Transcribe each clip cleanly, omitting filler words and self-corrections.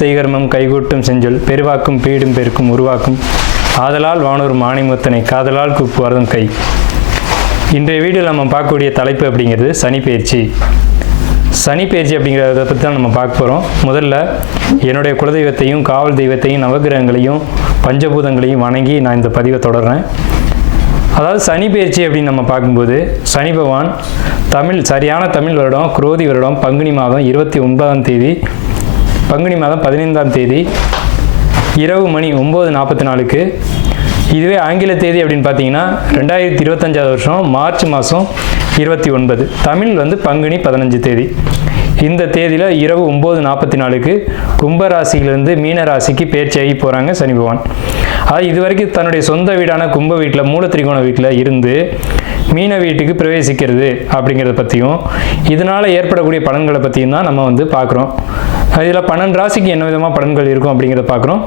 செய்கர்மம் கைகூட்டும் செஞ்சொல் பெருவாக்கும் பீடும் பெருக்கும் உருவாக்கும் ஆதலால் வானூர் மானிமுத்தனை காதலால் கூப்புவார்தம் கை. இன்றைய வீடியோவில் நம்ம பார்க்கக்கூடிய தலைப்பு அப்படிங்கிறது சனிப்பெயர்ச்சி. சனிப்பெயர்ச்சி அப்படிங்கிறத பற்றி தான் நம்ம பார்க்க போகிறோம். முதல்ல என்னுடைய குலதெய்வத்தையும் காவல் தெய்வத்தையும் நவகிரகங்களையும் பஞ்சபூதங்களையும் வணங்கி நான் இந்த பதிவை தொடர்றேன். அதாவது சனிப்பெயர்ச்சி அப்படின்னு நம்ம பார்க்கும்போது சனி பகவான் சரியான தமிழ் வருடம் குரோதி வருடம் பங்குனி மாதம் 29ஆம் தேதி பங்குனி மாதம் 15ஆம் தேதி இரவு மணி 9:44 இதுவே ஆங்கில தேதி அப்படின்னு பார்த்தீங்கன்னா 2025 வருஷம் மார்ச் மாதம் 29, தமிழ் பங்குனி 15 தேதி. இந்த தேதியில் இரவு 9:44 கும்பராசியிலிருந்து மீன ராசிக்கு பெயர்ச்சியாகி போகிறாங்க சனி பகவான். அது இதுவரைக்கும் தன்னுடைய சொந்த வீடான கும்ப வீட்டில் மூலத்திரிகோண வீட்டில் இருந்து மீன வீட்டுக்கு பிரவேசிக்கிறது அப்படிங்கிறத பற்றியும் இதனால் ஏற்படக்கூடிய பலன்களை பற்றியும் தான் நம்ம பார்க்குறோம். இதில் 12 ராசிக்கு என்ன விதமாக பலன்கள் இருக்கும் அப்படிங்கிறத பார்க்குறோம்.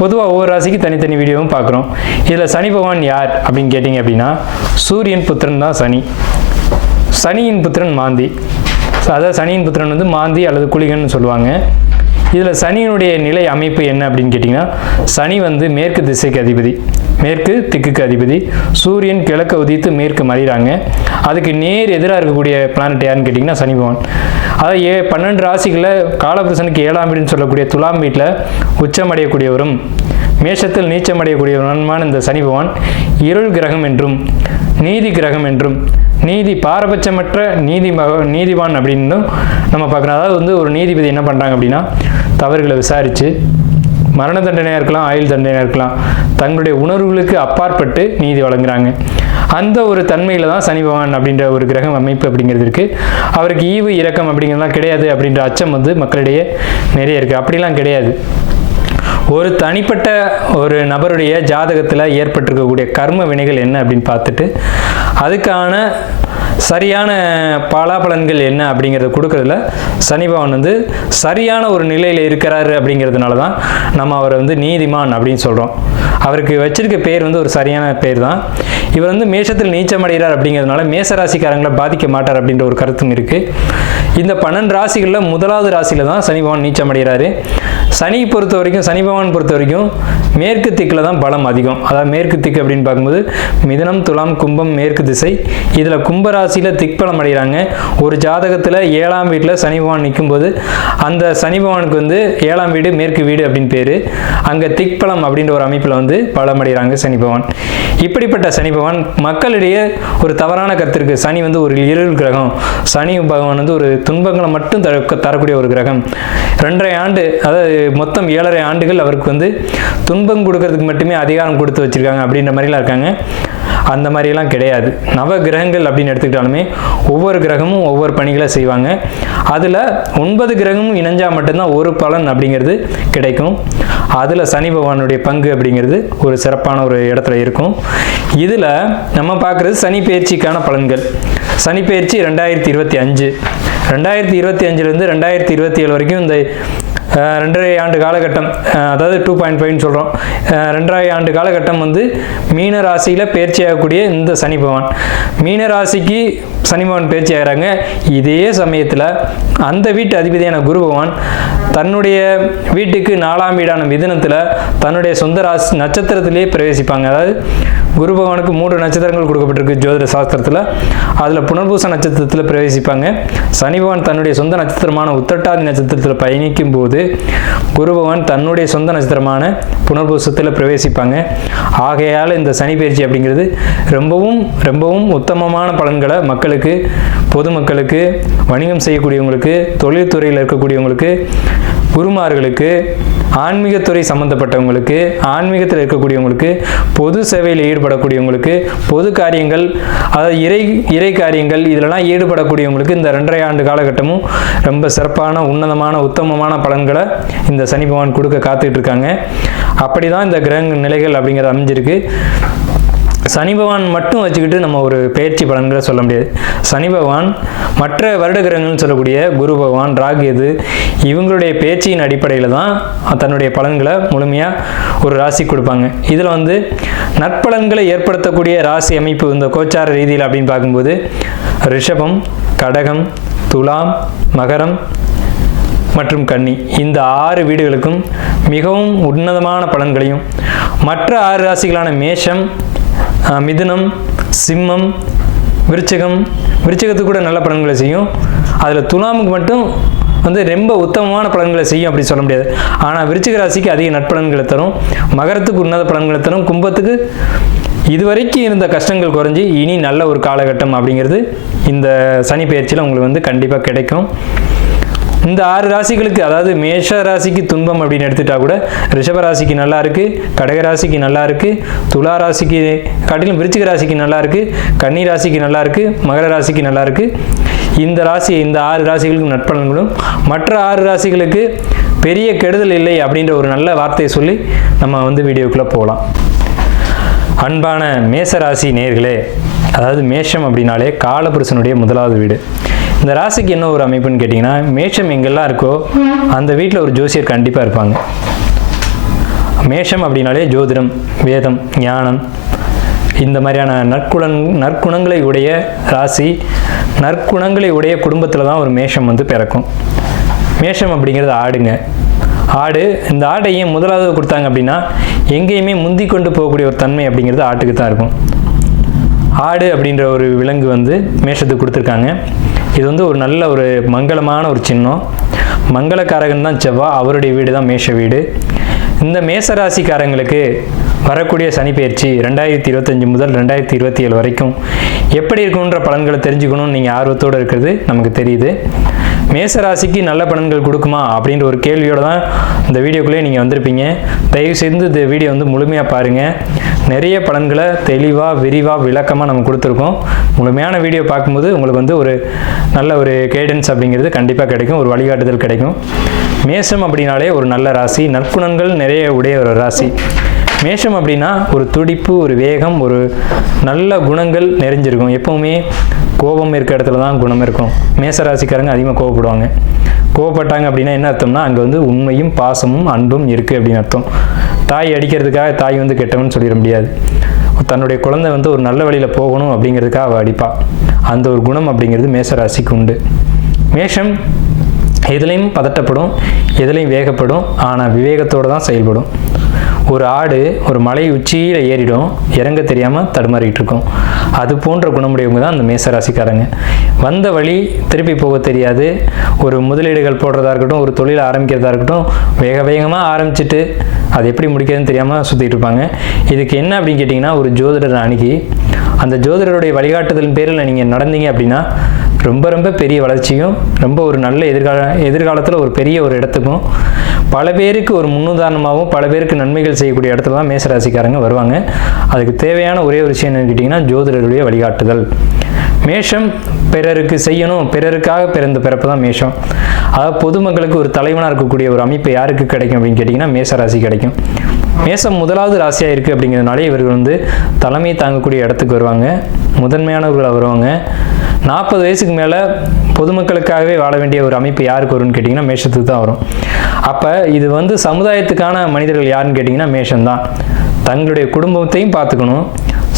பொதுவாக ஒவ்வொரு ராசிக்கு தனித்தனி வீடியோவும் பார்க்குறோம். இதில் சனி பகவான் யார் அப்படின்னு கேட்டிங்க அப்படின்னா சூரியன் புத்திரன் தான் சனி. சனியின் புத்திரன் மாந்தி. அதாவது சனியின் புத்திரன் மாந்தி அல்லது குளிகன்னு சொல்லுவாங்க. இதில் சனியினுடைய நிலை அமைப்பு என்ன அப்படின்னு கேட்டிங்கன்னா சனி மேற்கு திசைக்கு அதிபதி, மேற்கு திக்குக்கு அதிபதி. சூரியன் கிழக்க உதித்து மேற்கு மறைகிறாங்க. அதுக்கு நேர் எதிராக இருக்கக்கூடிய பிளானட் யாருன்னு கேட்டிங்கன்னா சனி பகவான். அதாவது 12 ராசிகளில் காலபுருஷனுக்கு 7ஆம் வீடுன்னு சொல்லக்கூடிய துலாம் வீட்டில் உச்சமடையக்கூடியவரும் மேஷத்தில் நீச்சமடையக்கூடியவருமான இந்த சனி பகவான் இருள் கிரகம் என்றும் நீதி கிரகம் என்றும் நீதி பாரபட்சமற்ற நீதிவான் அப்படின்னு நம்ம பார்க்குறோம். அதாவது ஒரு நீதிபதி என்ன பண்ணுறாங்க அப்படின்னா தவறுகளை விசாரித்து மரண தண்டனையாக இருக்கலாம், ஆயுள் தண்டனையாக இருக்கலாம், தங்களுடைய உணர்வுகளுக்கு அப்பாற்பட்டு நீதி வழங்குறாங்க. அந்த ஒரு தன்மையில் தான் சனி பகவான் அப்படின்ற ஒரு கிரகம் அமைப்பு அப்படிங்கிறது இருக்குது. அவருக்கு ஈவு இரக்கம் அப்படிங்கிறதுலாம் கிடையாது அப்படின்ற அச்சம் மக்களிடையே நிறைய இருக்குது. அப்படிலாம் கிடையாது. ஒரு தனிப்பட்ட ஒரு நபருடைய ஜாதகத்தில் ஏற்பட்டிருக்கக்கூடிய கர்ம வினைகள் என்ன அப்படின்னு பார்த்துட்டு அதுக்கான சரியான பலாபலன்கள் என்ன அப்படிங்கிறத கொடுக்கறதுல சனி பகவான் சரியான ஒரு நிலையில் இருக்கிறாரு அப்படிங்கிறதுனால தான் நம்ம அவரை நீதிமான் அப்படின்னு சொல்கிறோம். அவருக்கு வச்சிருக்க பேர் ஒரு சரியான பேர் தான். இவர் மேஷத்தில் நீச்சமடைகிறார் அப்படிங்கிறதுனால மேசராசிக்காரங்களை பாதிக்க மாட்டார் அப்படின்ற ஒரு கருத்தும் இருக்குது. இந்த 12 ராசிகளில் முதலாவது ராசியில் தான் சனி பகவான் நீச்சமடைகிறாரு. சனி பகவான் பொறுத்த வரைக்கும் மேற்கு திக்கில் தான் பலம் அதிகம். அதாவது மேற்கு திக்கு அப்படின்னு பார்க்கும்போது மிதுனம் துலாம் கும்பம் மேற்கு திசை. இதில் கும்பராசியில் திக்பலம் அடைகிறாங்க. ஒரு ஜாதகத்தில் 7ஆம் வீட்டில் சனி பகவான் நிற்கும்போது அந்த சனி பகவானுக்கு 7ஆம் வீடு மேற்கு வீடு அப்படின்னு பேர். அங்கே திக்பலம் அப்படின்ற ஒரு அமைப்பில் பலம் அடைகிறாங்க சனி பகவான். இப்படிப்பட்ட சனி பகவான் மக்களிடையே ஒரு தவறான கருத்து இருக்குது. சனி ஒரு இருள் கிரகம், சனி பகவான் ஒரு துன்பங்களை மட்டும் தரக்கூடிய ஒரு கிரகம். 2.5 ஆண்டு, அதாவது மொத்தம் 7.5 ஆண்டுகள் அவருக்கு துன்பம் கொடுக்கறதுக்கு மட்டுமே அதிகாரம் கொடுத்து வச்சிருக்காங்க அப்படின்ற மாதிரிலாம் இருக்காங்க. அந்த மாதிரிலாம் கிடையாது. நவ கிரகங்கள் அப்படின்னு எடுத்துக்கிட்டாலுமே ஒவ்வொரு கிரகமும் ஒவ்வொரு பணிகளை செய்வாங்க. அதில் 9 கிரகமும் இணைஞ்சால் மட்டும்தான் ஒரு பலன் அப்படிங்கிறது கிடைக்கும். அதில் சனி பகவானுடைய பங்கு அப்படிங்கிறது ஒரு சிறப்பான ஒரு இடத்துல இருக்கும். இதில் நம்ம பார்க்குறது சனி பெயர்ச்சிக்கான பலன்கள். சனி பெயர்ச்சி 2025, 2025லேருந்து 2027 வரைக்கும் இந்த 2.5 ஆண்டு காலகட்டம், அதாவது 2.5 சொல்கிறோம். 2.5 ஆண்டு காலகட்டம் மீன ராசியில் பயிற்சி ஆகக்கூடிய இந்த சனி பகவான் மீன ராசிக்கு சனி பகவான் பயிற்சி ஆகிறாங்க. இதே சமயத்தில் அந்த வீட்டு அதிபதியான குரு பகவான் தன்னுடைய வீட்டுக்கு 4ஆம் வீடான மிதுனத்தில் தன்னுடைய சொந்த ராசி நட்சத்திரத்திலேயே பிரவேசிப்பாங்க. அதாவது குரு பகவானுக்கு 3 நட்சத்திரங்கள் கொடுக்கப்பட்டிருக்கு ஜோதிட சாஸ்திரத்தில். அதில் புனர்பூச நட்சத்திரத்தில் பிரவேசிப்பாங்க. சனி பகவான் தன்னுடைய சொந்த நட்சத்திரமான உத்திரட்டாதி நட்சத்திரத்தில் பயணிக்கும் போது குரு பகவான் தன்னுடைய சொந்த நட்சத்திரமான புனர்பூசத்தில் பிரவேசிப்பாங்க. ஆகையால் இந்த சனி பெயர்ச்சி அப்படிங்கிறது ரொம்பவும் ரொம்பவும் உத்தமமான பலன்களை மக்களுக்கு, பொதுமக்களுக்கு, வணிகம் செய்யக்கூடியவங்களுக்கு, தொழில்துறையில் இருக்கக்கூடியவங்களுக்கு, குருமார்களுக்கு, ஆன்மீகத்துறை சம்பந்தப்பட்டவங்களுக்கு, ஆன்மீகத்தில் இருக்கக்கூடியவங்களுக்கு, பொது சேவையில் ஈடுபடக்கூடியவங்களுக்கு, பொது காரியங்கள், அதாவது இறை காரியங்கள் இதிலெல்லாம் ஈடுபடக்கூடியவங்களுக்கு இந்த 2.5 ஆண்டு காலகட்டமும் ரொம்ப சிறப்பான உன்னதமான உத்தமமான பலன்களை இந்த சனி பகவான் கொடுக்க காத்துக்கிட்டு இருக்காங்க. அப்படி தான் இந்த கிரக நிலைகள் அப்படிங்கிறது அமைஞ்சிருக்கு. சனி பகவான் மட்டும் வச்சுக்கிட்டு நம்ம ஒரு பெயர்ச்சி பலன்களை சொல்ல முடியாது. சனி பகவான் மற்ற வருட கிரகங்கள்னு சொல்லக்கூடிய குரு பகவான், ராகு, கேது இவங்களுடைய பெயர்ச்சியின் அடிப்படையில் தான் தன்னுடைய பலன்களை முழுமையாக ஒரு ராசி கொடுப்பாங்க. இதில் நற்பலன்களை ஏற்படுத்தக்கூடிய ராசி அமைப்பு இந்த கோச்சார ரீதியில் அப்படின்னு பார்க்கும்போது ரிஷபம், கடகம், துலாம், மகரம், மற்றும் கன்னி இந்த 6 வீடுகளுக்கும் மிகவும் உன்னதமான பலன்களையும், மற்ற 6 ராசிகளான மேஷம், மிதுனம், சிம்மம், விருச்சிகத்துக்கு கூட நல்ல பலன்களை செய்யும். அதில் துலாமுக்கு மட்டும் ரொம்ப உத்தமமான பலன்களை செய்யும் அப்படி சொல்ல முடியாது. ஆனால் விருச்சிக ராசிக்கு அதிக நட்பலன்களை தரும், மகரத்துக்கு உன்னத பலன்களை தரும், கும்பத்துக்கு இதுவரைக்கும் இருந்த கஷ்டங்கள் குறைஞ்சி இனி நல்ல ஒரு காலகட்டம் அப்படிங்கிறது இந்த சனி பெயர்ச்சியில் உங்களுக்கு கண்டிப்பாக கிடைக்கும். இந்த 6 ராசிகளுக்கு, அதாவது மேஷ ராசிக்கு துன்பம் அப்படின்னு எடுத்துட்டா கூட ரிஷப ராசிக்கு நல்லா இருக்கு, கடக ராசிக்கு நல்லா இருக்கு, துலா ராசிக்கு காட்டிலும் விருச்சிக ராசிக்கு நல்லா இருக்கு, கன்னி ராசிக்கு நல்லா இருக்கு, மகர ராசிக்கு நல்லா இருக்கு. இந்த 6 ராசிகளுக்கு நட்பலன்களும், மற்ற 6 ராசிகளுக்கு பெரிய கெடுதல் இல்லை அப்படின்ற ஒரு நல்ல வார்த்தையை சொல்லி நம்ம வீடியோக்குள்ளே போகலாம். அன்பான மேசராசி நேயர்களே, அதாவது மேஷம் அப்படின்னாலே காலபுருஷனுடைய முதலாவது வீடு. இந்த ராசிக்கு என்ன ஒரு அமைப்புன்னு கேட்டிங்கன்னா, மேஷம் எங்கெல்லாம் இருக்கோ அந்த வீட்டில் ஒரு ஜோசியர் கண்டிப்பாக இருப்பாங்க. மேஷம் அப்படின்னாலே ஜோதிடம், வேதம், ஞானம், இந்த மாதிரியான நற்குணங்களை உடைய ராசி, நற்குணங்களை உடைய குடும்பத்தில் தான் ஒரு மேஷம் பிறக்கும். மேஷம் அப்படிங்கிறது ஆடுங்க. ஆடு, இந்த ஆட்டை ஏன் முதலாவது கொடுத்தாங்க அப்படின்னா, எங்கேயுமே முந்தி கொண்டு போகக்கூடிய ஒரு தன்மை அப்படிங்கிறது ஆட்டுக்கு தான் இருக்கும். ஆடு அப்படின்ற ஒரு விலங்கு மேஷத்துக்கு கொடுத்துருக்காங்க. இது ஒரு நல்ல ஒரு மங்களமான ஒரு சின்னம். மங்களக்காரகன் தான் செவ்வாய், அவருடைய வீடு தான் மேஷ வீடு. இந்த மேசராசிக்காரங்களுக்கு வரக்கூடிய சனி பெயர்ச்சி 2025 முதல் 2027 வரைக்கும் எப்படி இருக்குன்ற பலன்களை தெரிஞ்சுக்கணும்னு நீங்கள் ஆர்வத்தோடு இருக்கிறது நமக்கு தெரியுது. மேசராசிக்கு நல்ல பலன்கள் கொடுக்குமா அப்படின்ற ஒரு கேள்வியோடு தான் இந்த வீடியோக்குள்ளே நீங்கள் வந்திருப்பீங்க. தயவுசெய்து இந்த வீடியோ முழுமையாக பாருங்கள். நிறைய பலன்களை தெளிவாக, விரிவாக, விளக்கமாக நம்ம கொடுத்துருக்கோம். முழுமையான வீடியோ பார்க்கும்போது உங்களுக்கு ஒரு நல்ல ஒரு கைடன்ஸ் அப்படிங்கிறது கண்டிப்பாக கிடைக்கும், ஒரு வழிகாட்டுதல் கிடைக்கும். மேஷம் அப்படின்னாலே ஒரு நல்ல ராசி, நற்குணங்கள் நிறைய உடைய ஒரு ராசி. மேஷம் அப்படின்னா ஒரு துடிப்பு, ஒரு வேகம், ஒரு நல்ல குணங்கள் நிறைஞ்சிருக்கும். எப்பவுமே கோபம் இருக்க இடத்துல தான் குணம் இருக்கும். மேசராசிக்காரங்க அதிகமாக கோபப்படுவாங்க. கோபப்பட்டாங்க அப்படின்னா என்ன அர்த்தம்னா, அங்கே உண்மையும் பாசமும் அன்பும் இருக்குது அப்படின்னு அர்த்தம். தாய் அடிக்கிறதுக்காக தாய் கெட்டவன்னு சொல்லிட முடியாது. தன்னுடைய குழந்தை ஒரு நல்ல வழியில் போகணும் அப்படிங்கிறதுக்காக அவள் அடிப்பா. அந்த ஒரு குணம் அப்படிங்கிறது மேசராசிக்கு உண்டு. மேஷம் எதுலேயும் பதட்டப்படும், எதுலேயும் வேகப்படும், ஆனால் விவேகத்தோடு தான் செயல்படும். ஒரு ஆடு ஒரு மலை உச்சியில் ஏறிடும், இறங்க தெரியாமல் தடுமாறிக்கிட்டு இருக்கும். அது போன்ற குணமுடையவங்க தான் அந்த மேசராசிக்காரங்க. வந்த வழி திருப்பி போக தெரியாது. ஒரு முதலீடுகள் போடுறதா இருக்கட்டும், ஒரு தொழில் ஆரம்பிக்கிறதா இருக்கட்டும், வேகமாக ஆரம்பிச்சுட்டு அது எப்படி முடிக்கிறதுன்னு தெரியாமல் சுற்றிட்டு இருப்பாங்க. இதுக்கு என்ன அப்படின்னு கேட்டிங்கன்னா, ஒரு ஜோதிடரை அணுகி அந்த ஜோதிடருடைய வழிகாட்டுதலின் பேரில் நீங்கள் நடந்தீங்க அப்படின்னா ரொம்ப பெரிய வளர்ச்சியும், ரொம்ப ஒரு நல்ல எதிர்காலத்தில் ஒரு பெரிய ஒரு இடத்துக்கும், பல பேருக்கு ஒரு முன்னுதாரணமாகவும் பல பேருக்கு நன்மைகள் செய்யக்கூடிய இடத்துல தான் மேசராசிக்காரங்க வருவாங்க. அதுக்கு தேவையான ஒரே ஒரு விஷயம் என்னன்னு கேட்டிங்கன்னா, ஜோதிடருடைய வழிகாட்டுதல். மேஷம் பிறருக்கு செய்யணும், பிறருக்காக பிறந்த பிறப்பு தான் மேஷம். அதாவது பொதுமக்களுக்கு ஒரு தலைவனாக இருக்கக்கூடிய ஒரு அமைப்பு யாருக்கு கிடைக்கும் அப்படின்னு கேட்டிங்கன்னா, மேசராசி கிடைக்கும். மேசம் முதலாவது ராசியாக இருக்குது அப்படிங்கிறதுனாலே இவர்கள் தலைமை தாங்கக்கூடிய இடத்துக்கு வருவாங்க, முதன்மையானவர்களாக வருவாங்க. 40 வயசுக்கு மேலே பொதுமக்களுக்காகவே வாழ வேண்டிய ஒரு அமைப்பு யாருக்கு வரும்னு கேட்டிங்கன்னா மேஷத்துக்கு தான் வரும். அப்போ இது சமுதாயத்துக்கான மனிதர்கள் யாருன்னு கேட்டிங்கன்னா மேஷம்தான். தங்களுடைய குடும்பத்தையும் பார்த்துக்கணும்,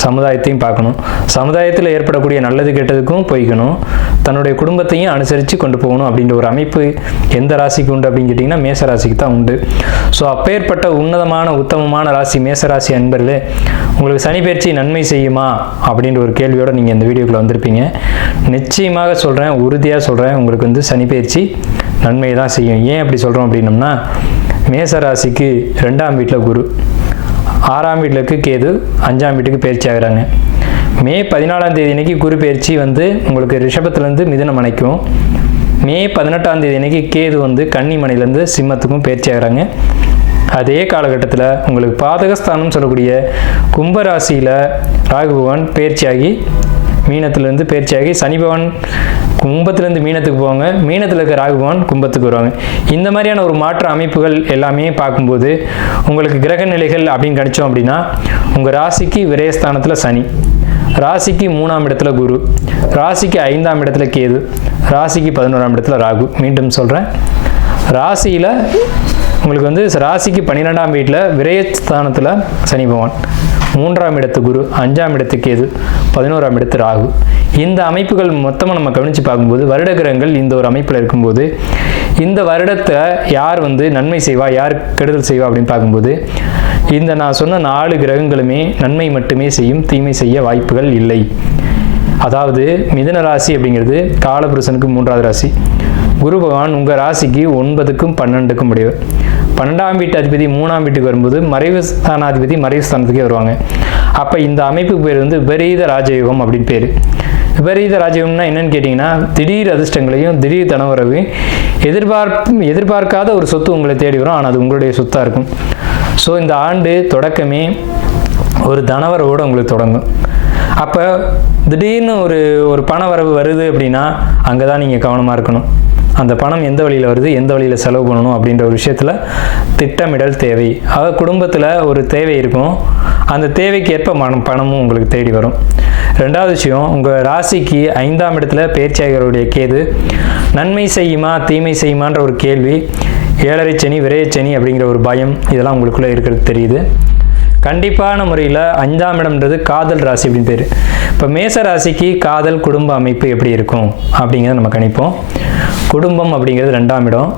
சமுதாயத்தையும் பார்க்கணும். சமுதாயத்தில் ஏற்படக்கூடிய நல்லது கெட்டதுக்கும் போய்க்கணும், தன்னுடைய குடும்பத்தையும் அனுசரித்து கொண்டு போகணும் அப்படின்ற ஒரு அமைப்பு எந்த ராசிக்கு உண்டு அப்படின்னு கேட்டிங்கன்னா மேசராசிக்கு தான் உண்டு. ஸோ அப்பேற்பட்ட உன்னதமான உத்தமமான ராசி மேசராசி அன்பர்களே, உங்களுக்கு சனி பெயர்ச்சி நன்மை செய்யுமா அப்படின்ற ஒரு கேள்வியோடு நீங்கள் இந்த வீடியோக்குள்ளே வந்திருப்பீங்க. நிச்சயமாக சொல்கிறேன், உறுதியாக சொல்கிறேன், உங்களுக்கு சனி பெயர்ச்சி நன்மை தான் செய்யும். ஏன் அப்படி சொல்கிறோம் அப்படின்னம்னா, மேசராசிக்கு 2ஆம் வீட்டில் குரு, 6ஆம் வீட்டுக்கு கேது, 5ஆம் வீட்டுக்கு பயிற்சி ஆகிறாங்க. மே 14ஆம் தேதி அன்னைக்கு குரு பயிற்சி உங்களுக்கு ரிஷபத்துலேருந்து மிதுனம் அணைக்கும். மே 18ஆம் தேதி அன்னைக்கு கேது கன்னிமனையிலேருந்து சிம்மத்துக்கும் பயிற்சி ஆகிறாங்க. அதே காலகட்டத்தில் உங்களுக்கு பாதகஸ்தானம் சொல்லக்கூடிய கும்பராசியில் ராகு பகவான் பயிற்சியாகி மீனத்திலேருந்து பயிற்சியாகி சனி பகவான் கும்பத்திலேருந்து மீனத்துக்கு போவாங்க, மீனத்தில் இருக்க ராகு பகவான் கும்பத்துக்கு வருவாங்க. இந்த மாதிரியான ஒரு மாற்ற அமைப்புகள் எல்லாமே பார்க்கும்போது உங்களுக்கு கிரக நிலைகள் அப்படின்னு கணிச்சோம் அப்படின்னா, உங்கள் ராசிக்கு விரயஸ்தானத்தில் சனி, ராசிக்கு 3ஆம் இடத்துல குரு, ராசிக்கு 5ஆம் இடத்துல கேது, ராசிக்கு 11ஆம் இடத்துல ராகு. மீண்டும் சொல்கிறேன், ராசியில் உங்களுக்கு ராசிக்கு 12ஆம் வீட்டில் விரயஸ்தானத்தில் சனி பகவான், 3ஆம் இடத்து குரு, 5ஆம் இடத்து கேது, 11ஆம் இடத்து ராகு. இந்த அமைப்புகள் மொத்தமாக நம்ம கவனித்து பார்க்கும்போது வருட கிரகங்கள் இந்த ஒரு அமைப்பில் இருக்கும்போது இந்த வருடத்தை யார் நன்மை செய்வா, யார் கெடுதல் செய்வா அப்படின்னு பார்க்கும்போது இந்த நான் சொன்ன 4 கிரகங்களுமே நன்மை மட்டுமே செய்யும், தீமை செய்ய வாய்ப்புகள் இல்லை. அதாவது மிதுன ராசி அப்படிங்கிறது காலபுருஷனுக்கு 3ஆவது ராசி. குரு பகவான் உங்கள் ராசிக்கு 9க்கும் 12க்கும் உடையவர். 12ஆம் வீட்டு அதிபதி 3ஆம் வீட்டுக்கு வரும்போது மறைவு ஸ்தானாதிபதி மறைவு ஸ்தானத்துக்கே வருவாங்க. அப்போ இந்த அமைப்புக்கு பேர் விபரீத ராஜயோகம் அப்படின்னு பேர். விபரீத ராஜயோகம்னா என்னன்னு கேட்டிங்கன்னா திடீர் அதிர்ஷ்டங்களையும் திடீர் தனவரவையும் எதிர்பார்க்காத ஒரு சொத்து உங்களை தேடி வரும். ஆனால் அது உங்களுடைய சொத்தாக இருக்கும். ஸோ இந்த ஆண்டு தொடக்கமே ஒரு தனவரவோடு உங்களுக்கு தொடங்கும். அப்போ திடீர்னு ஒரு பண வரவு வருது அப்படின்னா அங்கே தான் நீங்கள் கவனமாக இருக்கணும். அந்த பணம் எந்த வழியில் வருது, எந்த வழியில் செலவு பண்ணணும் அப்படின்ற ஒரு விஷயத்தில் திட்டமிடல் தேவை. அதாவது குடும்பத்தில் ஒரு தேவை இருக்கும், அந்த தேவைக்கு ஏற்ப பணமும் உங்களுக்கு தேடி வரும். 2வது விஷயம், உங்கள் ராசிக்கு 5ஆம் இடத்துல பேர்ச்சியாளருடைய கேது நன்மை செய்யுமா தீமை செய்யுமான்ற ஒரு கேள்வி, 7.5 சனி, விரையச்சனி அப்படிங்கிற ஒரு பயம் இதெல்லாம் உங்களுக்குள்ளே இருக்கிறது தெரியுது. கண்டிப்பான முறையில் 5ஆம் இடம்ன்றது காதல் ராசி அப்படின்னு பேர். இப்போ மேச ராசிக்கு காதல் குடும்ப அமைப்பு எப்படி இருக்கும் அப்படிங்கிறத நம்ம கணிப்போம். குடும்பம் அப்படிங்கிறது 2ஆம் இடம்.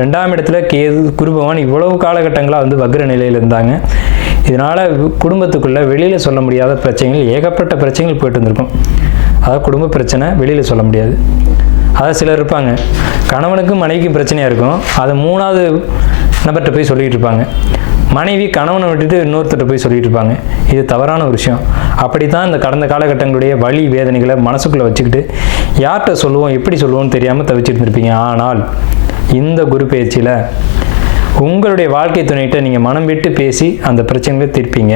2ஆம் இடத்துல கேது குரு பகவான் இவ்வளவு காலகட்டங்களாக வக்ர நிலையில் இருந்தாங்க. இதனால் குடும்பத்துக்குள்ளே வெளியில் சொல்ல முடியாத பிரச்சனைகள், ஏகப்பட்ட பிரச்சனைகள் போயிட்டு இருந்திருக்கும். அதாவது குடும்ப பிரச்சனை வெளியில் சொல்ல முடியாது. அதாவது சிலர் இருப்பாங்க, கணவனுக்கும் மனைவிக்கும் பிரச்சனையாக இருக்கும், அதை 3ஆவது நபர்கிட்ட போய் சொல்லிகிட்டு இருப்பாங்க. மனைவி கணவனை விட்டுட்டு இன்னொருத்தட்ட போய் சொல்லிட்டு இருப்பாங்க. இது தவறான ஒரு விஷயம். அப்படி தான் இந்த கடந்த காலகட்டங்களுடைய வலி வேதனைகளை மனசுக்குள்ளே வச்சுக்கிட்டு யார்கிட்ட சொல்லுவோம், எப்படி சொல்லுவோம்னு தெரியாமல் தவிச்சிட்டு இருப்பீங்க. ஆனால் இந்த குரு பயிற்சியில் உங்களுடைய வாழ்க்கை துணைகிட்ட நீங்கள் மனம் விட்டு பேசி அந்த பிரச்சனைகளை தீர்ப்பீங்க.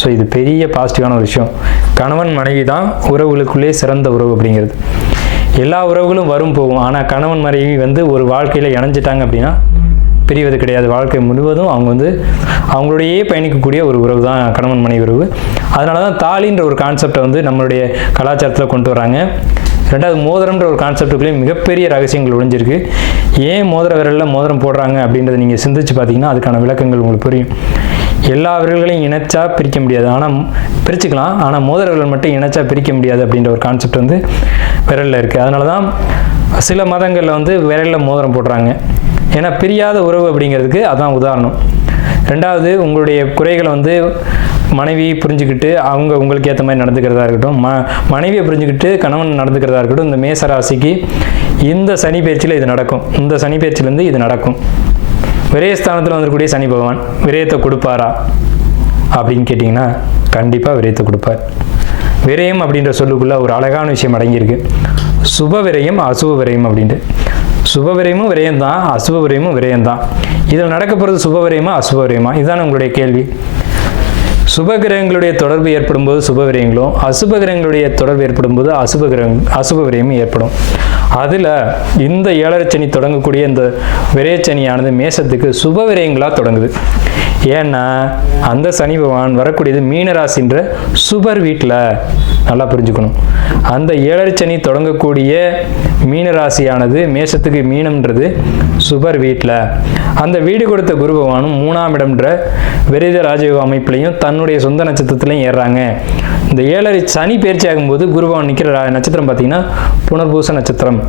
ஸோ இது பெரிய பாசிட்டிவான ஒரு விஷயம். கணவன் மனைவி தான் உறவுகளுக்குள்ளே சிறந்த உறவு அப்படிங்கிறது. எல்லா உறவுகளும் வரும் போகும். ஆனால் கணவன் மனைவி ஒரு வாழ்க்கையில் இணைஞ்சிட்டாங்க அப்படின்னா பிரிவது கிடையாது. வாழ்க்கை முழுவதும் அவங்க அவங்களோடையே பயணிக்கக்கூடிய ஒரு உறவு தான் கணவன் மனைவி உறவு. அதனால தான் தாலின்ற ஒரு கான்செப்டை நம்மளுடைய கலாச்சாரத்தில் கொண்டு வராங்க. 2வது மோதிரம்ன்ற ஒரு கான்செப்டுக்குள்ளேயே மிகப்பெரிய ரகசியங்கள் ஒழிஞ்சிருக்கு. ஏன் மோதிர விரலில் மோதிரம் போடுறாங்க அப்படின்றத நீங்கள் சிந்திச்சு பார்த்தீங்கன்னா அதுக்கான விளக்கங்கள் உங்களுக்கு புரியும். எல்லா விரல்களையும் இணைச்சா பிரிக்க முடியாது, ஆனால் பிரிச்சுக்கலாம். ஆனால் மோதிர விரல் மட்டும் இணைச்சா பிரிக்க முடியாது அப்படின்ற ஒரு கான்செப்ட் விரலில் இருக்குது. அதனால தான் சில மதங்களில் விரலில் மோதிரம் போடுறாங்க. ஏன்னா பிரியாத உறவு அப்படிங்கிறதுக்கு அதான் உதாரணம். 2வது உங்களுடைய குறைகளை மனைவி புரிஞ்சுக்கிட்டு அவங்க உங்களுக்கு ஏற்ற மாதிரி நடந்துக்கிறதா இருக்கட்டும், மனைவியை புரிஞ்சுக்கிட்டு கணவன் நடந்துக்கிறதா இருக்கட்டும். இந்த மேச ராசிக்கு இந்த சனி பயிற்சியில் இது நடக்கும். இந்த சனி பயிற்சியிலேருந்து இது நடக்கும். விரயஸ்தானத்தில் வந்துக்கூடிய சனி பகவான் விரயத்தை கொடுப்பாரா அப்படின்னு கேட்டிங்கன்னா கண்டிப்பாக விரயத்தை கொடுப்பார். விரயம் அப்படின்ற சொல்லுக்குள்ள ஒரு அழகான விஷயம் அடங்கியிருக்கு. சுப விரயம் அசுப விரயம் அப்படின்ட்டு. சுப விரயமும் விரயம் தான், அசுப விரயமும் விரயம் தான். இதில் நடக்க போகிறது சுப விரயமா அசுப விரயமா, இதுதான் உங்களுடைய கேள்வி. சுப கிரகங்களுடைய தொடர்பு ஏற்படும் போது சுப விரயங்களும், அசுப கிரகங்களுடைய தொடர்பு ஏற்படும் போது அசுப விரயமும் ஏற்படும். அதில் இந்த 7.5 சனி தொடங்கக்கூடிய இந்த விரயச்சனியானது மேசத்துக்கு சுப விரயங்களாக தொடங்குது. ஏன்னா அந்த சனி பகவான் வரக்கூடியது மீனராசின்ற சுபர் வீட்டில். நல்லா புரிஞ்சுக்கணும். அந்த 7.5 சனி தொடங்கக்கூடிய மீனராசியானது மேசத்துக்கு மீனம்ன்றது சுபர் வீட்டில். அந்த வீடு கொடுத்த குரு பகவானும் 3ஆம் இடம்ன்ற விரீத ராஜயோக அமைப்புலையும் தன்னுடைய சொந்த நட்சத்திரத்திலையும் ஏறுறாங்க. இந்த 7.5 சனி பயிற்சி ஆகும்போது குரு பகவான் நிற்கிற நட்சத்திரம் பார்த்தீங்கன்னா புனர்பூச நட்சத்திரம்.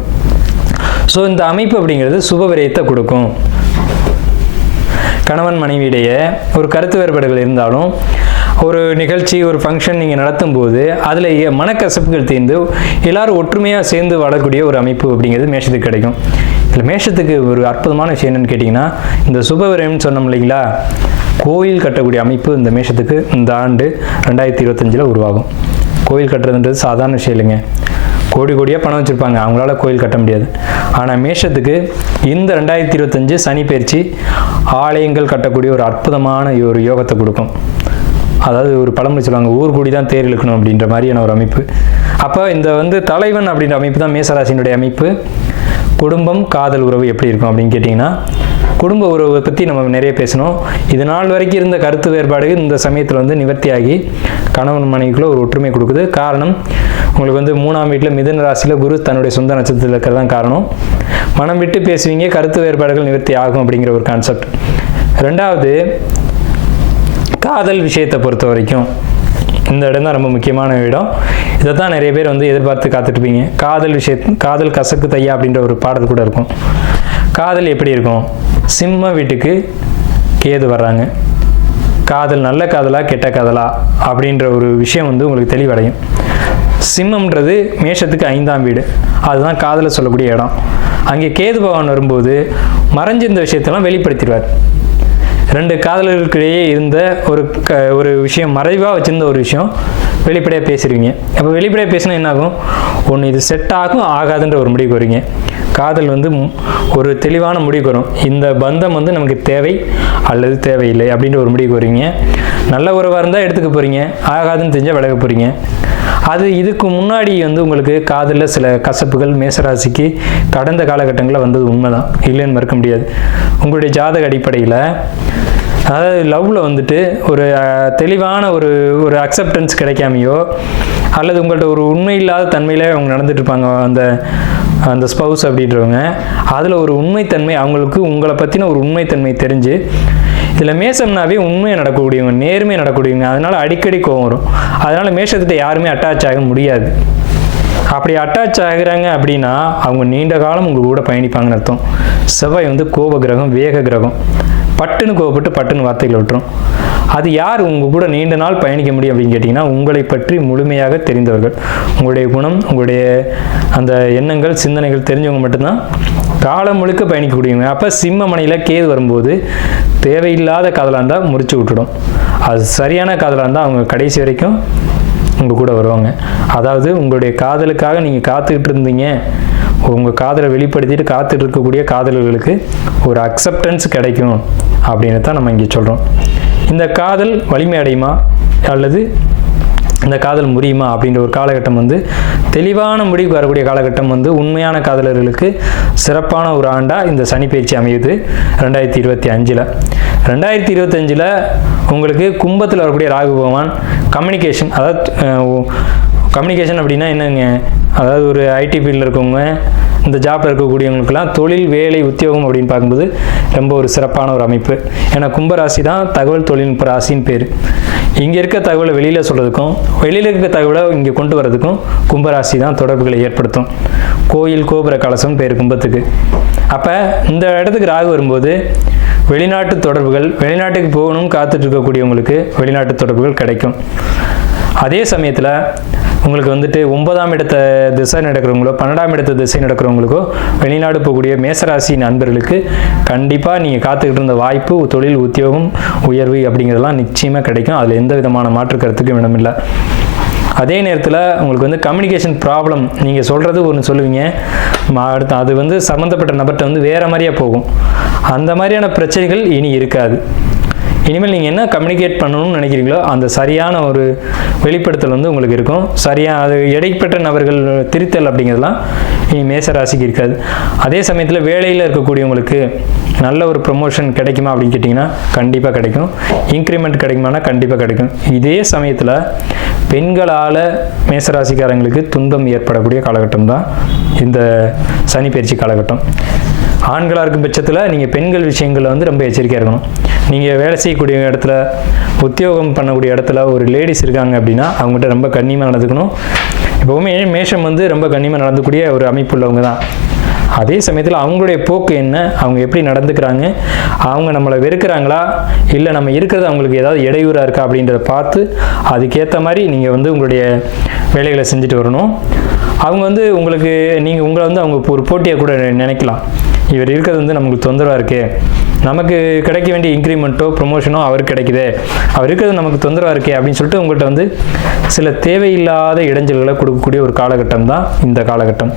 ஸோ இந்த அமைப்பு அப்படிங்கிறது சுப விரயத்தை கொடுக்கும். கணவன் மனைவியிடையே ஒரு கருத்து வேறுபாடுகள் இருந்தாலும் ஒரு நிகழ்ச்சி ஒரு ஃபங்க்ஷன் நீங்கள் நடத்தும் போது அதில் மனக்கசப்புகள் தீர்ந்து எல்லாரும் ஒற்றுமையாக சேர்ந்து வாழக்கூடிய ஒரு அமைப்பு அப்படிங்கிறது மேஷத்துக்கு கிடைக்கும். இதில் மேஷத்துக்கு ஒரு அற்புதமான விஷயம் என்னென்னு கேட்டிங்கன்னா, இந்த சுபவிரயம்னு சொன்னோம் இல்லைங்களா, கோயில் கட்டக்கூடிய அமைப்பு இந்த மேஷத்துக்கு இந்த ஆண்டு 2025 உருவாகும். கோயில் கட்டுறதுன்றது சாதாரண விஷயம் இல்லைங்க. கோடி கோடியாக பணம் வச்சுருப்பாங்க, அவங்களால கோயில் கட்ட முடியாது. ஆனால் மேஷத்துக்கு இந்த 2025 சனி பயிற்சி ஆலயங்கள் கட்டக்கூடிய ஒரு அற்புதமான ஒரு யோகத்தை கொடுக்கும். அதாவது ஒரு பழமொழி சொல்லுவாங்க, ஊர் கூடி தான் தேர் இழுக்கணும் அப்படின்ற மாதிரியான ஒரு அமைப்பு. அப்போ இந்த தலைவன் அப்படின்ற அமைப்பு தான் மேசராசினுடைய அமைப்பு. குடும்பம் காதல் உறவு எப்படி இருக்கும் அப்படின்னு கேட்டிங்கன்னா, குடும்ப உறவை பற்றி நம்ம நிறைய பேசணும். இது நாள் வரைக்கும் இருந்த கருத்து வேறுபாடுகள் இந்த சமயத்தில் நிவர்த்தியாகி கணவன் மனைவிக்குள்ள ஒரு ஒற்றுமை கொடுக்குது. காரணம், உங்களுக்கு 3ஆம் வீட்டில் மிதுன ராசியில் குரு தன்னுடைய சொந்த நட்சத்திரத்தில் இருக்கிறது தான் காரணம். மனம் விட்டு பேசுவீங்க, கருத்து வேறுபாடுகள் நிவர்த்தி ஆகும் அப்படிங்கிற ஒரு கான்செப்ட். 2வது, காதல் விஷயத்தை பொறுத்த வரைக்கும் இந்த இடம் தான் ரொம்ப முக்கியமான இடம். இதை தான் நிறைய பேர் வந்து எதிர்பார்த்து காத்துட்ருப்பீங்க. காதல் கசக்கு தையா அப்படின்ற ஒரு பாடல் கூட இருக்கும். காதல் எப்படி இருக்கும்? சிம்ம வீட்டுக்கு கேது வர்றாங்க. காதல் நல்ல காதலா கெட்ட காதலா அப்படின்ற ஒரு விஷயம் வந்து உங்களுக்கு தெளிவடையும். சிம்மம்ன்றது மேஷத்துக்கு 5ஆம் வீடு, அதுதான் காதலை சொல்லக்கூடிய இடம். அங்கே கேது பகவான் வரும்போது மறைஞ்சிருந்த விஷயத்தெல்லாம் வெளிப்படுத்திடுவார். 2 காதலர்களுக்கிடையே இருந்த ஒரு விஷயம், மறைவாக வச்சுருந்த ஒரு விஷயம் வெளிப்படையாக பேசுகிறீங்க. அப்போ வெளிப்படையாக பேசினா என்ன ஆகும்? ஒன்று இது செட் ஆகும் ஆகாதுன்ற ஒரு முடிவுக்கு வரீங்க. காதல் வந்து ஒரு தெளிவான முடிவுக்கு வரும். இந்த பந்தம் வந்து நமக்கு தேவை அல்லது தேவையில்லை அப்படின்ற ஒரு முடிவுக்கு வரீங்க. நல்ல உறவாக இருந்தால் எடுத்துக்க போகிறீங்க, ஆகாதுன்னு தெரிஞ்சால் விலக போகிறீங்க. அது இதுக்கு முன்னாடி வந்து உங்களுக்கு காதலில் சில கசப்புகள் மேசராசிக்கு கடந்த காலகட்டங்களில் வந்தது உண்மைதான், இல்லைன்னு மறுக்க முடியாது. உங்களுடைய ஜாதக அடிப்படையில் அதாவது லவ்வில் வந்துட்டு ஒரு தெளிவான ஒரு அக்செப்டன்ஸ் கிடைக்காமையோ அல்லது உங்கள்கிட்ட ஒரு உண்மை இல்லாத தன்மையில் அவங்க நடந்துட்டு இருப்பாங்க. அந்த ஸ்பவுஸ் அப்படின்றவங்க அதில் ஒரு உண்மைத்தன்மை, அவங்களுக்கு உங்களை பற்றின ஒரு உண்மைத்தன்மை தெரிஞ்சு, இதில் மேசம்னாவே உண்மையை நடக்கக்கூடியவங்க, நேர்மையை நடக்கக்கூடியவங்க. அதனால் அடிக்கடி கோவம் வரும். அதனால் மேஷத்திட்ட யாருமே அட்டாச் ஆக முடியாது. அப்படி அட்டாச் ஆகுறாங்க அப்படின்னா அவங்க நீண்ட காலம் உங்கள் கூட பயணிப்பாங்கன்னு அர்த்தம். செவ்வாய் வந்து கோப கிரகம், வேக கிரகம். பட்டுன்னு கோவப்பட்டு பட்டுன்னு வார்த்தைகளை விட்டுரும். அது யார் உங்கள் கூட நீண்ட நாள் பயணிக்க முடியும் அப்படின்னு கேட்டிங்கன்னா, உங்களை பற்றி முழுமையாக தெரிந்தவர்கள், உங்களுடைய குணம், உங்களுடைய அந்த எண்ணங்கள், சிந்தனைகள் தெரிஞ்சவங்க மட்டும்தான் காலம் முழுக்க பயணிக்கக்கூடியவங்க. அப்போ சிம்ம மனையில் கேது வரும்போது தேவையில்லாத காதலாக இருந்தால் முறிச்சு விட்டுடும். அது சரியான காதலாக இருந்தால் அவங்க கடைசி வரைக்கும் உங்கள் கூட வருவாங்க. அதாவது உங்களுடைய காதலுக்காக நீங்கள் காத்துக்கிட்டு இருந்தீங்க, உங்கள் காதலை வெளிப்படுத்திட்டு காத்துட்டு இருக்கக்கூடிய காதலர்களுக்கு ஒரு அக்செப்டன்ஸ் கிடைக்கும் அப்படின்னு தான் நம்ம இங்கே சொல்கிறோம். இந்த காதல் வலிமை அடையுமா அல்லது இந்த காதல் முறியுமா அப்படின்ற ஒரு காலகட்டம் வந்து தெளிவான முடிவுக்கு வரக்கூடிய காலகட்டம் வந்து உண்மையான காதலர்களுக்கு சிறப்பான ஒரு ஆண்டாக இந்த சனி பயிற்சி அமையுது 2025. 2025 உங்களுக்கு கும்பத்தில் வரக்கூடிய ராகு பகவான் கம்யூனிகேஷன், அதாவது கம்யூனிகேஷன் அப்படின்னா என்னங்க, அதாவது ஒரு ஐடி ஃபீல்டில் இருக்கவங்க, இந்த ஜாப்பில் இருக்கக்கூடியவங்களுக்கெல்லாம் தொழில், வேலை, உத்தியோகம் அப்படின்னு பார்க்கும்போது ரொம்ப ஒரு சிறப்பான ஒரு அமைப்பு. ஏன்னா கும்பராசி தான் தகவல் தொழில்நுட்ப ராசின்னு பேர். இங்கே இருக்க தகவலை வெளியில் சொல்கிறதுக்கும் வெளியில் இருக்க தகவலை இங்கே கொண்டு வரதுக்கும் கும்பராசி தான் தொடர்புகளை ஏற்படுத்தும். கோயில் கோபுர கலசம் பேர் கும்பத்துக்கு. அப்போ இந்த இடத்துக்கு ராகு வரும்போது வெளிநாட்டு தொடர்புகள், வெளிநாட்டுக்கு போகணும் காத்துட்டு இருக்கக்கூடியவங்களுக்கு வெளிநாட்டு தொடர்புகள் கிடைக்கும். அதே சமயத்தில் உங்களுக்கு வந்துட்டு 9ஆம் இடத்த திசை நடக்கிறவங்களோ 12ஆம் இடத்த திசை நடக்கிறவங்களுக்கோ வெளிநாடு போகக்கூடிய மேசராசி நண்பர்களுக்கு கண்டிப்பாக நீங்கள் காத்துக்கிட்டு இருந்த வாய்ப்பு, தொழில், உத்தியோகம், உயர்வு அப்படிங்கிறதெல்லாம் நிச்சயமாக கிடைக்கும். அதில் எந்த விதமான மாற்று கருத்துக்கும் இடமில்லை. அதே நேரத்தில் உங்களுக்கு வந்து கம்யூனிகேஷன் ப்ராப்ளம், நீங்கள் சொல்கிறது ஒன்று சொல்லுவீங்க, அடுத்து அது வந்து சம்மந்தப்பட்ட நபர்கிட்ட வந்து வேறு மாதிரியாக போகும். அந்த மாதிரியான பிரச்சனைகள் இனி இருக்காது. இனிமேல் நீங்கள் என்ன கம்யூனிகேட் பண்ணணும்னு நினைக்கிறீங்களோ அந்த சரியான ஒரு வெளிப்படுத்தல் வந்து உங்களுக்கு இருக்கும். அது இடைப்பட்ட நபர்கள் திருத்தல் அப்படிங்கிறதுலாம் இனி மேசராசிக்கு இருக்காது. அதே சமயத்தில் வேலையில் இருக்கக்கூடியவங்களுக்கு நல்ல ஒரு ப்ரொமோஷன் கிடைக்குமா அப்படின்னு கேட்டிங்கன்னா கண்டிப்பாக கிடைக்கும். இன்க்ரிமெண்ட் கிடைக்குமானா கண்டிப்பாக கிடைக்கும். இதே சமயத்தில் பெண்களால் மேசராசிக்காரங்களுக்கு துன்பம் ஏற்படக்கூடிய காலகட்டம் தான் இந்த சனி பயிற்சி காலகட்டம். ஆண்களாக இருக்கும் பட்சத்தில் நீங்கள் பெண்கள் விஷயங்களில் வந்து ரொம்ப எச்சரிக்கையாக இருக்கணும். நீங்கள் வேலை செய்யக்கூடிய இடத்துல, உத்தியோகம் பண்ணக்கூடிய இடத்துல ஒரு லேடிஸ் இருக்காங்க அப்படின்னா அவங்ககிட்ட ரொம்ப கண்ணியமாக நடந்துக்கணும். எப்போவுமே மேஷம் வந்து ரொம்ப கண்ணியமாக நடந்துக்கூடிய ஒரு அமைப்பு உள்ளவங்க தான். அதே சமயத்தில் அவங்களுடைய போக்கு என்ன, அவங்க எப்படி நடந்துக்கிறாங்க, அவங்க நம்மளை வெறுக்கிறாங்களா இல்லை நம்ம இருக்கிறது அவங்களுக்கு ஏதாவது இடையூறாக இருக்கா அப்படின்றத பார்த்து அதுக்கேற்ற மாதிரி நீங்கள் வந்து உங்களுடைய வேலைகளை செஞ்சுட்டு வரணும். அவங்க வந்து உங்களை வந்து அவங்க ஒரு போட்டியாக கூட நினைக்கலாம். இவர் இருக்கிறது வந்து நமக்கு தொந்தரவாக இருக்குது, நமக்கு கிடைக்க வேண்டிய இன்க்ரிமெண்ட்டோ ப்ரொமோஷனோ அவருக்கு கிடைக்குது, அவர் இருக்கிறது நமக்கு தொந்தரவாக இருக்கே அப்படின்னு சொல்லிட்டு உங்கள்கிட்ட வந்து சில தேவையில்லாத இடைஞ்சல்களை கொடுக்கக்கூடிய ஒரு காலகட்டம் தான் இந்த காலகட்டம்.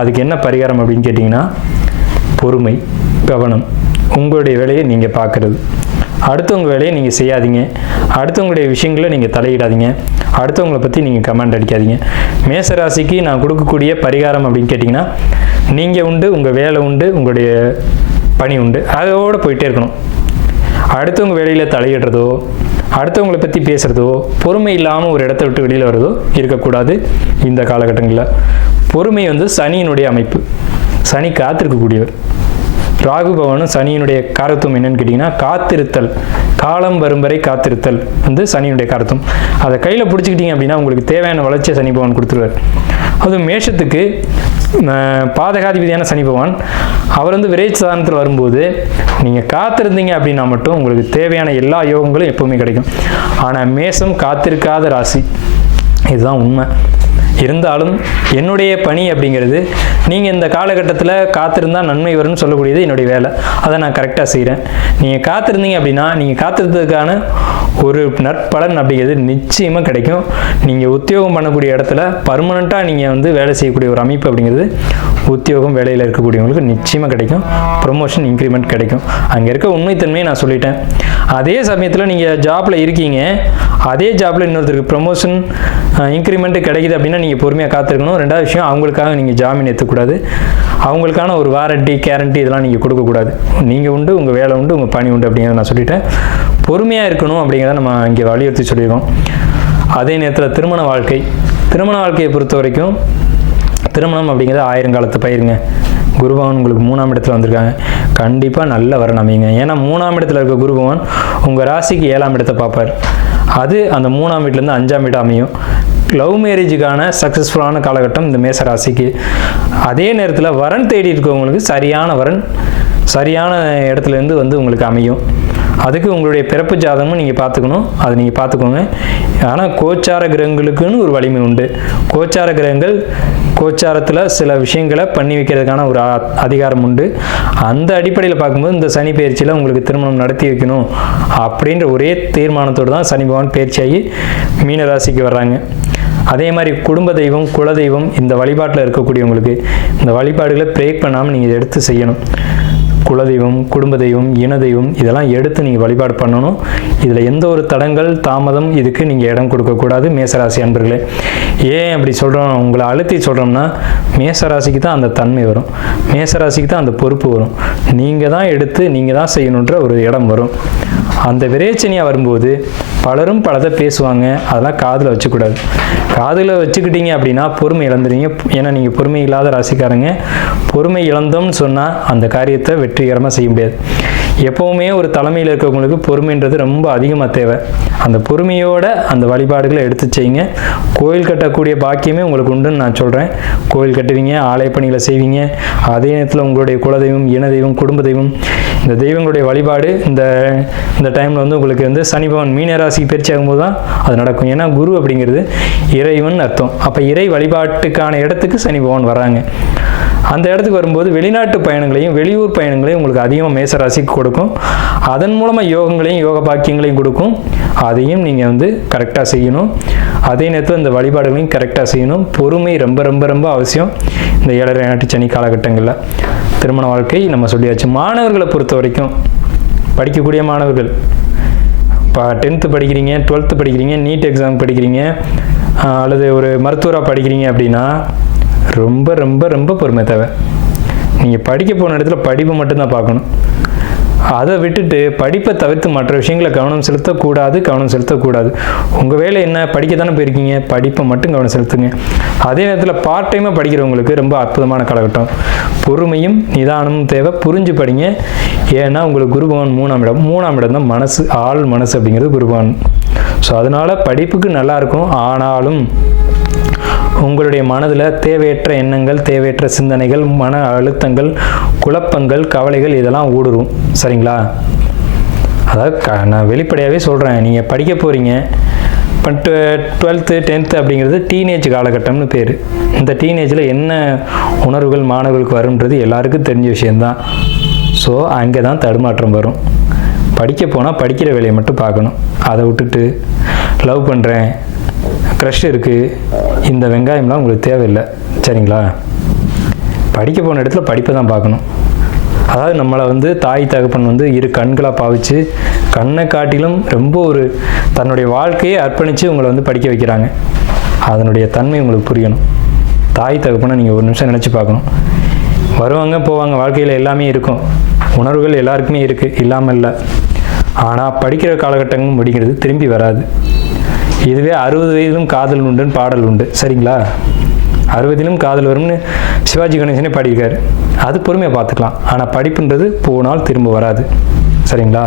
அதுக்கு என்ன பரிகாரம் அப்படின்னு கேட்டிங்கன்னா, பொறுமை, கவனம், உங்களுடைய வேலையை நீங்கள் பார்க்குறது, அடுத்தவங்க வேலையை நீங்கள் செய்யாதீங்க, அடுத்தவங்களுடைய விஷயங்களை நீங்கள் தலையிடாதீங்க, அடுத்தவங்களை பற்றி நீங்கள் கமெண்ட் அடிக்காதீங்க. மேசராசிக்கு நான் கொடுக்கக்கூடிய பரிகாரம் அப்படின்னு கேட்டிங்கன்னா, நீங்கள் உண்டு, உங்கள் வேலை உண்டு, உங்களுடைய பணி உண்டு, அதோடு போயிட்டே இருக்கணும். அடுத்தவங்க வேலையில் தலையிடுறதோ அடுத்தவங்களை பற்றி பேசுகிறதோ பொறுமை இல்லாமல் ஒரு இடத்த விட்டு வெளியில் வர்றதோ இருக்கக்கூடாது இந்த காலகட்டங்களில். பொறுமை வந்து சனியினுடைய அமைப்பு. சனி காத்திருக்கக்கூடியவர். ராகு பகவானும் சனியினுடைய காரத்துவம் என்னன்னு கேட்டிங்கன்னா காத்திருத்தல், காலம் வரும் வரை காத்திருத்தல் வந்து சனியினுடைய காரத்துவம். அதை கையில் பிடிச்சிக்கிட்டீங்க அப்படின்னா உங்களுக்கு தேவையான வளர்ச்சியை சனி பகவான் கொடுத்துருவார். அதுவும் மேஷத்துக்கு பாதகாதிபதியான சனி பகவான் அவர் வந்து விரைச் சாதனத்தில் வரும்போது நீங்கள் காத்திருந்தீங்க அப்படின்னா மட்டும் உங்களுக்கு தேவையான எல்லா யோகங்களும் எப்பவுமே கிடைக்கும். ஆனால் மேஷம் காத்திருக்காத ராசி, இதுதான் உண்மை. இருந்தாலும் என்னுடைய பணி அப்படிங்கிறது நீங்கள் இந்த காலகட்டத்தில் காத்திருந்தால் நன்மை வரும்னு சொல்லக்கூடியது என்னுடைய வேலை. அதை நான் கரெக்டாக செய்கிறேன். நீங்கள் காத்திருந்தீங்க அப்படின்னா நீங்கள் காத்திருந்ததுக்கான ஒரு நற்பலன் அப்படிங்கிறது நிச்சயமாக கிடைக்கும். நீங்கள் உத்தியோகம் பண்ணக்கூடிய இடத்துல பர்மனெண்ட்டாக நீங்கள் வந்து வேலை செய்யக்கூடிய ஒரு அமைப்பு அப்படிங்கிறது உத்தியோகம் வேலையில் இருக்கக்கூடியவங்களுக்கு நிச்சயமாக கிடைக்கும். ப்ரொமோஷன் இன்க்ரிமெண்ட் கிடைக்கும். அங்கே இருக்க உண்மைத்தன்மையை நான் சொல்லிட்டேன். அதே சமயத்தில் நீங்கள் ஜாப்பில் இருக்கீங்க, அதே ஜாப்பில் இன்னொருத்தருக்கு ப்ரொமோஷன் இன்க்ரிமெண்ட் கிடைக்குது அப்படின்னா நீங்கள் பொறுமையாக காத்திருக்கணும். ரெண்டாவது விஷயம், அவங்களுக்காக நீங்கள் ஜாமீன் ஏற்றக்கூடாது. அவங்களுக்கான ஒரு வாரண்டி கேரண்டி இதெல்லாம் நீங்கள் கொடுக்கக்கூடாது. நீங்கள் உண்டு, உங்கள் வேலை உண்டு, உங்கள் பணி உண்டு அப்படிங்கிறத நான் சொல்லிட்டேன். பொறுமையாக இருக்கணும் அப்படிங்கிறத நம்ம இங்கே வலியுறுத்தி சொல்லியிருக்கோம். அதே நேரத்தில் திருமண வாழ்க்கையை பொறுத்த வரைக்கும் திருமணம் அப்படிங்கிறது 1000 காலத்து பயிருங்க. குருபவன் உங்களுக்கு 3ஆம் இடத்துல வந்திருக்காங்க. கண்டிப்பாக நல்ல வரன் அமையுங்க. ஏன்னா 3ஆம் இடத்துல இருக்க குருபவன் உங்கள் ராசிக்கு 7ஆம் இடத்தை பார்ப்பார். அது அந்த 3ஆம் வீட்டிலேருந்து 5ஆம் வீடு அமையும். லவ் மேரேஜுக்கான சக்ஸஸ்ஃபுல்லான காலகட்டம் இந்த மேச ராசிக்கு. அதே நேரத்தில் வரன் தேடி இருக்கவங்களுக்கு சரியான வரன் சரியான இடத்துலேருந்து வந்து உங்களுக்கு அமையும். அதுக்கு உங்களுடைய பிறப்பு ஜாதகமும் நீங்கள் பார்த்துக்கணும். அதை நீங்கள் பார்த்துக்கோங்க. ஆனால் கோச்சார கிரகங்களுக்குன்னு ஒரு வலிமை உண்டு. கோச்சார கிரகங்கள் கோச்சாரத்தில் சில விஷயங்களை பண்ணி வைக்கிறதுக்கான ஒரு அதிகாரம் உண்டு. அந்த அடிப்படையில் பார்க்கும்போது இந்த சனி பயிற்சியில் உங்களுக்கு திருமணம் நடத்தி வைக்கணும் அப்படின்ற ஒரே தீர்மானத்தோடு தான் சனி பகவான் பயிற்சியாகி மீனராசிக்கு வர்றாங்க. அதே மாதிரி குடும்ப தெய்வம், குலதெய்வம், இந்த வழிபாட்டில் இருக்கக்கூடியவங்களுக்கு இந்த வழிபாடுகளை பிரேக் பண்ணாமல் நீங்கள் எடுத்து செய்யணும். குலதெய்வம், குடும்ப தெய்வம், இன தெய்வம் இதெல்லாம் எடுத்து நீங்கள் வழிபாடு பண்ணணும். இதில் எந்த ஒரு தடங்கள் தாமதம் இதுக்கு நீங்கள் இடம் கொடுக்கக்கூடாது மேசராசி அன்பர்களே. ஏன் அப்படி சொல்கிறோம், உங்களை அழுத்தி சொல்கிறோம்னா மேசராசிக்கு தான் அந்த தன்மை வரும், மேசராசிக்கு தான் அந்த பொறுப்பு வரும். நீங்கள் தான் எடுத்து நீங்கள் தான் செய்யணுன்ற ஒரு இடம் வரும். அந்த விரேச்சனியாக வரும்போது பலரும் பலதை பேசுவாங்க, அதெல்லாம் காதில் வச்சுக்கூடாது. காதில் வச்சுக்கிட்டீங்க அப்படின்னா பொறுமை இழந்துடுவீங்க. ஏன்னா நீங்கள் பொறுமை இல்லாத ராசிக்காரங்க. பொறுமை இழந்தோம்னு சொன்னால் அந்த காரியத்தை வெற்றிகரமாக செய்ய முடியாது. எப்போவுமே ஒரு தலைமையில் இருக்கவங்களுக்கு பொறுமைன்றது ரொம்ப அதிகமாக தேவை. அந்த பொறுமையோட அந்த வழிபாடுகளை எடுத்து செய்யுங்க. கோயில் கட்டக்கூடிய பாக்கியமே உங்களுக்கு உண்டுன்னு நான் சொல்கிறேன். கோயில் கட்டுவீங்க, ஆலய பணிகளை செய்வீங்க. அதே நேரத்தில் உங்களுடைய குலதெய்வம், இன தெய்வம், குடும்ப தெய்வம், இந்த தெய்வங்களுடைய வழிபாடு இந்த டைமில் வந்து உங்களுக்கு வந்து சனி பகவான் மீனராசிக்கு பயிற்சி ஆகும்போது தான் அது நடக்கும். ஏன்னா குரு அப்படிங்கிறது இறைவன் அர்த்தம். அப்போ இறை வழிபாட்டுக்கான இடத்துக்கு சனி பகவான் வர்றாங்க. அந்த இடத்துக்கு வரும்போது வெளிநாட்டு பயணங்களையும் வெளியூர் பயணங்களையும் உங்களுக்கு அதிகமாக மேசராசிக்கு கொடுக்கும். அதன் மூலமாக யோகங்களையும் யோக பாக்கியங்களையும் கொடுக்கும். அதையும் நீங்கள் வந்து கரெக்டாக செய்யணும். அதே நேரத்தில் இந்த வழிபாடுகளையும் கரெக்டாக செய்யணும். பொறுமை ரொம்ப ரொம்ப ரொம்ப அவசியம் இந்த 7.5 நாட்டு சனி காலகட்டங்களில். திருமண வாழ்க்கை நம்ம சொல்லியாச்சு. மாணவர்களை பொறுத்த வரைக்கும் படிக்கக்கூடிய மாணவர்கள் இப்போ 10th படிக்கிறீங்க, 12th படிக்கிறீங்க, நீட் எக்ஸாம் படிக்கிறீங்க, அல்லது ஒரு மருத்துவராக படிக்கிறீங்க அப்படின்னா ரொம்ப ரொம்ப ரொம்ப பொறுமை தேவை. நீங்கள் படிக்க போன இடத்துல படிப்பு மட்டும்தான் பார்க்கணும். அதை விட்டுட்டு படிப்பை தவிர்த்து மற்ற விஷயங்களை கவனம் செலுத்தக்கூடாது. உங்கள் வேலை என்ன, படிக்க தானே போயிருக்கீங்க, படிப்பை மட்டும் கவனம் செலுத்துங்க. அதே நேரத்தில் பார்ட் டைமாக படிக்கிறவங்களுக்கு ரொம்ப அற்புதமான காலகட்டம். பொறுமையும் நிதானமும் தேவை. புரிஞ்சு படிங்க. ஏன்னா உங்களுக்கு குருபவன் 3ஆம் இடம் தான் மனசு, ஆள் மனசு அப்படிங்கிறது குருபவன். ஸோ அதனால் படிப்புக்கு நல்லாயிருக்கும். ஆனாலும் உங்களுடைய மனதில் தேவையற்ற எண்ணங்கள், தேவையற்ற சிந்தனைகள், மன அழுத்தங்கள், குழப்பங்கள், கவலைகள் இதெல்லாம் ஊடுருவும். சரிங்களா? அதாவது நான் வெளிப்படையாகவே சொல்கிறேன். நீங்கள் படிக்க போகிறீங்க, பட் 12th 10th அப்படிங்கிறது டீனேஜ் காலகட்டம்னு பேர். இந்த டீனேஜில் என்ன உணர்வுகள் மாணவர்களுக்கு வரும்ன்றது எல்லாருக்கும் தெரிஞ்ச விஷயந்தான். ஸோ அங்கே தான் தடுமாற்றம் வரும். படிக்க போனால் படிக்கிற வேலையை மட்டும் பார்க்கணும். அதை விட்டுட்டு லவ் பண்ணுறேன், க்ரஷ் இருக்குது, இந்த வெங்காயம்லாம் உங்களுக்கு தேவையில்லை. சரிங்களா? படிக்க போன இடத்துல படிப்பை தான் பார்க்கணும். அதாவது நம்மளை வந்து தாய் தகப்பன் வந்து இரு கண்களாக பாவிச்சு கண்ணை காட்டிலும் ரொம்ப ஒரு தன்னுடைய வாழ்க்கையை அர்ப்பணித்து உங்களை வந்து படிக்க வைக்கிறாங்க. அதனுடைய தன்மை உங்களுக்கு புரியணும். தாய் தகப்பனை நீங்கள் ஒரு நிமிஷம் நினச்சி பார்க்கணும். வருவாங்க போவாங்க, வாழ்க்கையில் எல்லாமே இருக்கும், உணர்வுகள் எல்லாருக்குமே இருக்குது, இல்லாமல் இல்லை. ஆனால் படிக்கிற காலகட்டங்கள் முடிக்கிறது திரும்பி வராது. இதுவே 60 வயதிலும் காதல் உண்டுன்னு பாடல் உண்டு. சரிங்களா? 60லும் காதல் வரும்னு சிவாஜி கணேசனே பாடியிருக்காரு. அது பொறுமையாக பார்த்துக்கலாம். ஆனால் படிப்புன்றது போனால் திரும்ப வராது. சரிங்களா?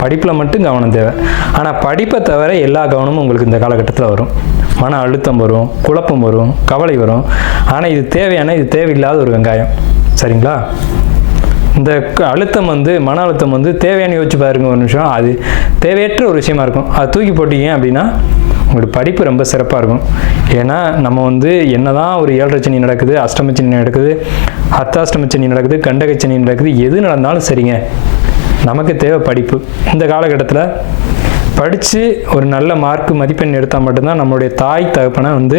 படிப்பில் மட்டும் கவனம் தேவை. ஆனால் படிப்பை தவிர எல்லா கவனமும் உங்களுக்கு இந்த காலகட்டத்தில் வரும். மன அழுத்தம் வரும், குழப்பம் வரும், கவலை வரும். ஆனால் இது தேவையான, இது தேவையில்லாத ஒரு வெங்காயம். சரிங்களா? இந்த அழுத்தம் மன அழுத்தம் தேவையான யோசிச்சு பாருங்க ஒரு நிமிஷம். அது தேவையற்ற ஒரு விஷயமா இருக்கும். அது தூக்கி போட்டீங்க அப்படின்னா உங்களோட படிப்பு ரொம்ப சிறப்பாக இருக்கும். ஏன்னா நம்ம என்னதான் ஒரு 7.5 சனி நடக்குது, அஷ்டம சனி நடக்குது, அர்த்தாஷ்டம சனி நடக்குது, கண்டக சனி நடக்குது, எது நடந்தாலும் சரிங்க, நமக்கு தேவை படிப்பு. இந்த காலகட்டத்தில் படித்து ஒரு நல்ல மார்க் மதிப்பெண் எடுத்தால் மட்டும்தான் நம்மளுடைய தாய் தகப்பனை இந்த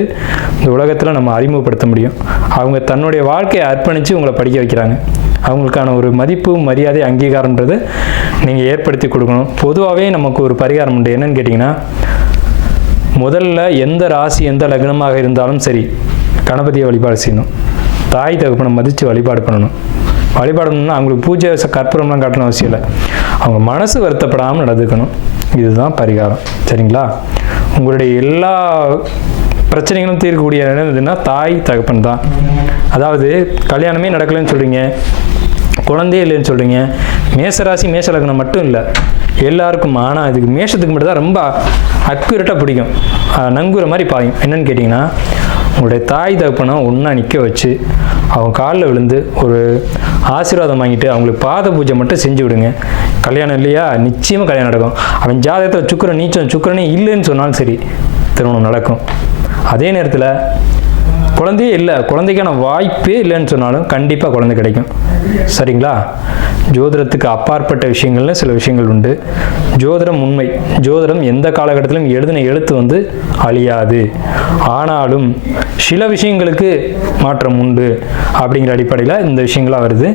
உலகத்தில் நம்ம அறிமுகப்படுத்த முடியும். அவங்க தன்னுடைய வாழ்க்கையை அர்ப்பணித்து உங்களை படிக்க வைக்கிறாங்க. அவங்களுக்கான ஒரு மதிப்பு, மரியாதை, அங்கீகாரன்றதை நீங்கள் ஏற்படுத்தி கொடுக்கணும். பொதுவாகவே நமக்கு ஒரு பரிகாரம் உண்டு. என்னன்னு கேட்டிங்கன்னா, முதல்ல எந்த ராசி எந்த லக்னமாக இருந்தாலும் சரி, கணபதியை வழிபாடு செய்யணும். தாய் தகப்பனை மதித்து வழிபாடு பண்ணணும். வழிபாடணும்னா அவங்களுக்கு பூஜை கற்பூரம்லாம் காட்டணும் அவசியம் இல்லை. அவங்க மனசு வருத்தப்படாமல் நடந்துக்கணும். இதுதான் பரிகாரம். சரிங்களா? உங்களுடைய எல்லா பிரச்சனைகளும் தீர்க்கக்கூடிய இடம் எதுன்னா தாய் தகப்பன் தான். அதாவது கல்யாணமே நடக்கலைன்னு சொல்கிறீங்க, குழந்தையே இல்லைன்னு சொல்கிறீங்க. மேசராசி மேச லக்னம் மட்டும் இல்லை, எல்லாருக்கும். ஆனால் இதுக்கு மேஷத்துக்கு மட்டும் தான் ரொம்ப அக்யூரேட்டாக பிடிக்கும், நங்குற மாதிரி பாயும். என்னன்னு கேட்டிங்கன்னா, உங்களுடைய தாய் தகப்பனை ஒன்றா நிற்க வச்சு அவங்க காலில் விழுந்து ஒரு ஆசீர்வாதம் வாங்கிட்டு அவங்களுக்கு பாத பூஜை மட்டும் செஞ்சு விடுங்க. கல்யாணம் இல்லையா, நிச்சயமாக கல்யாணம் நடக்கும். அவன் ஜாதகத்தில் சுக்கிரன் நீச்சம், சுக்கிரனே இல்லைன்னு சொன்னாலும் சரி, திருமணம் நடக்கும். அதே நேரத்தில் குழந்தையே இல்லை, குழந்தைக்கான வாய்ப்பே இல்லைன்னு சொன்னாலும் கண்டிப்பாக குழந்தை கிடைக்கும். சரிங்களா? ஜோதிடத்துக்கு அப்பாற்பட்ட விஷயங்கள்னு சில விஷயங்கள் உண்டு. ஜோதிடம் உண்மை. ஜோதிடம் எந்த காலகட்டத்திலும் எழுதின எழுத்து அழியாது. ஆனாலும் சில விஷயங்களுக்கு மாற்றம் உண்டு அப்படிங்கிற அடிப்படையில் இந்த விஷயங்களாக வருது.